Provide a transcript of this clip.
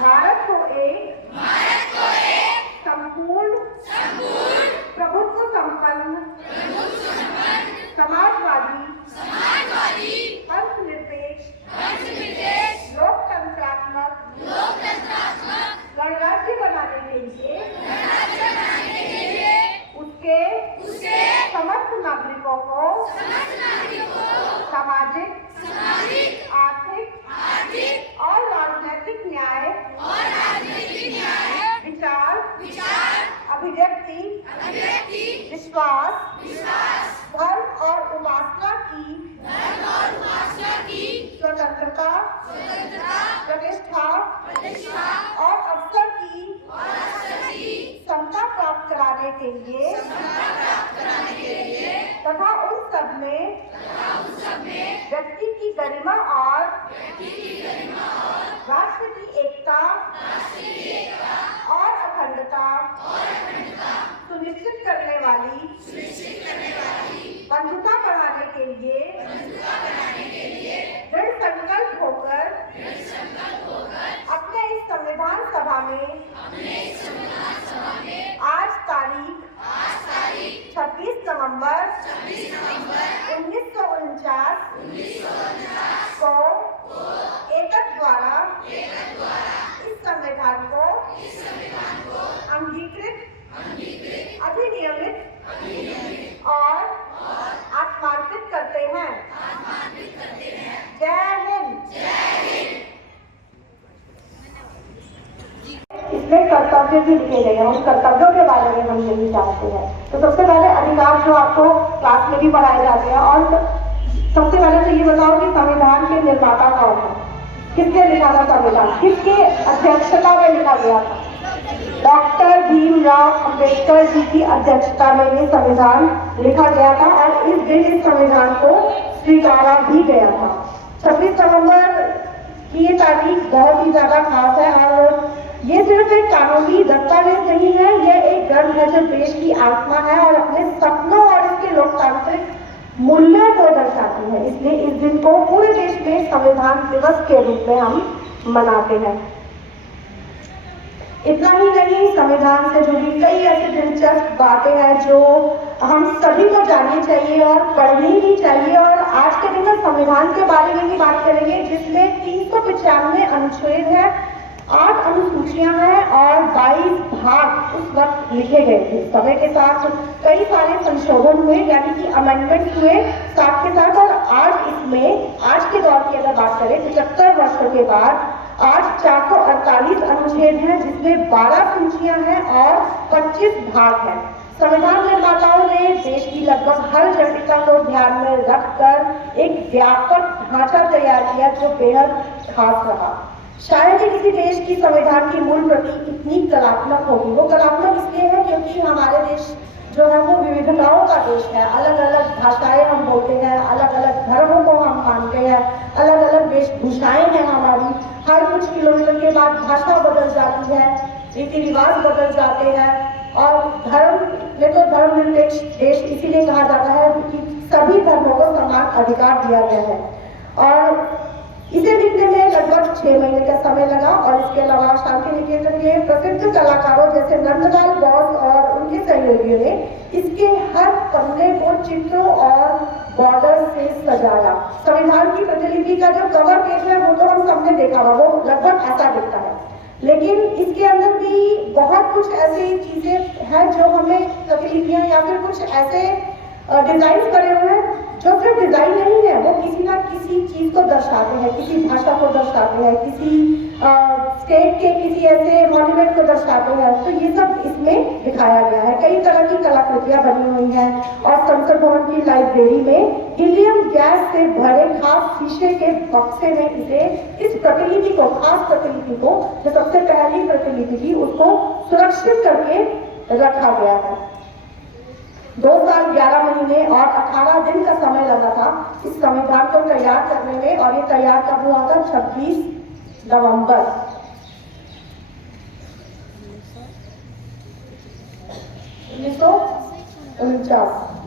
भारत को एक संपूर्ण प्रभुत्व संपन्न समाजवादी धर्मनिरपेक्ष लोकतंत्रात्मक गणराज्य बनाने के लिए उसके समस्त नागरिकों को सामाजिक, आर्थिक और राजनीतिक न्याय, विचार, अभिव्यक्ति, विश्वास, धर्म और उपासना की स्वतंत्रता, प्रतिष्ठा और अवसर की समता प्राप्त कराने के लिए तथा उन सब में व्यक्ति की गरिमा और राष्ट्र की एकता और अखंडता सुनिश्चित करने वाली बंधुता बढ़ाने के लिए दृढ़ संकल्प होकर अपने इस संविधान सभा में आज तारीख 26 नवंबर 1949 को एकक द्वारा इस संविधान को अंगीकृत, अधिनियमित और आत्मार्पित करते हैं। जय हिंद। इसमें कर्तव्य भी लिखे गए हैं, उन कर्तव्यों के बारे में हम यही जानते हैं। तो सबसे पहले अधिकार जो आपको क्लास में भी पढ़ाए जाते हैं, और सबसे पहले तो ये बताओ कि संविधान के निर्माता कौन है, किसने लिखा था संविधान, किसके अध्यक्षता में लिखा गया था? डॉक्टर भीमराव अंबेडकर जी की अध्यक्षता में ये संविधान लिखा गया था और इस दिन इस संविधान को स्वीकारा भी गया था। 26 नवंबर की ये तारीख बहुत ही ज्यादा खास है और ये सिर्फ एक कानूनी दस्तावेज नहीं है, यह एक ग्रंथ है जो देश की आत्मा है और अपने सपनों और इसके लोकतांत्रिक मूल्यों को दर्शाती है। इसलिए इस दिन को पूरे देश में संविधान दिवस के रूप में हम मनाते हैं। इतना ही नहीं, संविधान से जुड़ी कई ऐसी दिलचस्प बातें हैं जो हम सभी को जाननी चाहिए और पढ़नी भी चाहिए। और आज के दिन में संविधान के बारे में ही बात करेंगे, जिसमें 395 अनुच्छेद है, 8 अनुसूचियां हैं और 22 भाग उस वक्त लिखे गए थे। समय के साथ कई सारे संशोधन हुए, यानी कि अमेंडमेंट हुए साथ के साथ, और आज इसमें आज के दौर की अगर बात करें 75 वर्षों के बाद आज 448 अनुच्छेद हैं, जिसमें 12 सूचियां हैं और 25 भाग हैं। संविधान निर्माताओं ने देश की लगभग हर जटिलता को ध्यान में रखकर एक व्यापक ढांचा तैयार किया जो बेहद खास रहा। शायद ही किसी देश की संविधान की मूल प्रति इतनी कलात्मक होगी। वो कलात्मक इसलिए है क्योंकि हमारे देश जो है वो विविधताओं का देश है। अलग अलग भाषाएं हम बोलते हैं, अलग अलग धर्मों को हम मानते हैं, अलग अलग वेशभूषाएं हैं हमारी। हर कुछ किलोमीटर के बाद भाषा बदल जाती है, रीति रिवाज बदल जाते हैं और धर्म में तो धर्मनिरपेक्ष देश इसीलिए कहा जाता है कि सभी धर्मों को समान अधिकार दिया गया है। और इसे लिखने में लगभग 6 महीने का समय लगा और इसके अलावा शांति निकेतन के प्रसिद्ध कलाकारों जैसे नंदलाल बोस और उनके सहयोगियों ने इसके हर पन्ने को चित्रों और बॉर्डर से सजाया। संविधान की प्रतिलिपि का जो कवर पेज है वो तो हम सबने देखा हुआ, वो लगभग ऐसा दिखता है, लेकिन इसके अंदर भी बहुत कुछ ऐसी चीजें हैं जो हमें प्रतिलिपियां या फिर कुछ ऐसे डिजाइन करे हुए हैं जो सिर्फ डिजाइन नहीं है, वो किसी ना किसी चीज को दर्शाते हैं, किसी भाषा को दर्शाते हैं, किसी स्टेट के किसी ऐसे मॉन्यूमेंट को दर्शाते हैं। तो ये सब इसमें दिखाया गया है। कई तरह की कलाकृतियां बनी हुई हैं और संसद भवन की लाइब्रेरी में हीलियम गैस से भरे खास शीशे के बक्से में इस प्रतिलिपि को, खास प्रतिलिपि को, जो सबसे पहली प्रतिलिपि थी, उसको सुरक्षित करके रखा गया है। 2 साल 11 महीने और 18 दिन का समय लगा था इस संविधान को तैयार करने में, और ये तैयार कब हुआ था? 26 नवंबर 1949।